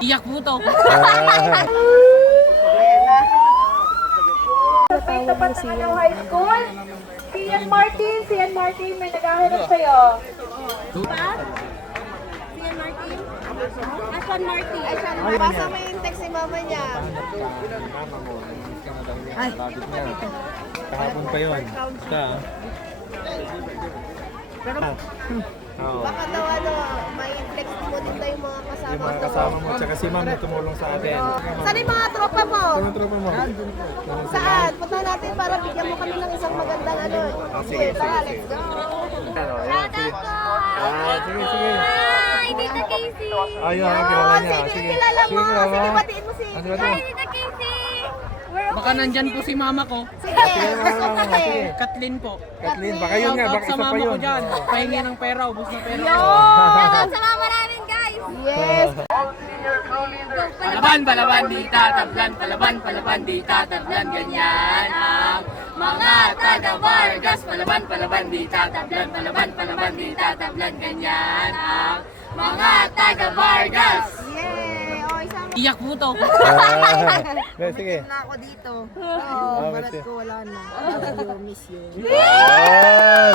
Iyak po to. May tapat ng Alaw High School. Si Ian Martin, may naghahanap sa'yo. Ashan Martin. Basa mo yung text ni mama niya. Ay, kahapon pa yun. Basta. Oo. Baka daw may text mo din tayo yung mga kasama Yung mga ko. kasama mo, tsaka si ma'am na tumulong sa atin. Saan yung mga tropa mo? Anong tropa mo? Saan? Punta natin para bigyan mo kami ng isang magandang ano. Sige, Tara, sige, let's go. Sige. Hi, Tita Casey. Ayun, kilala niya. Sige, Sige. kilala mo. kilala Sige, batiin mo si... Ano ba ito? Tita Casey. Baka nandyan po si mama ko. Sige, sige. Kathleen po. Kathleen, baka yun nga, Shout out baka sa isa pa mama ko yun. dyan. Pahingi ng pera, ubos na pera. Shoutout sa mama namin, guys. Yes. Palaban di tatablan, palaban di tatablan, ganyan ang mga taga Vargas. Palaban di tatablan, palaban di tatablan, ganyan ang mga taga Vargas. Yay. O, isang... Iyak po to. Sige. na ako dito. Oh, Balat ko wala na. I miss you. Ayan.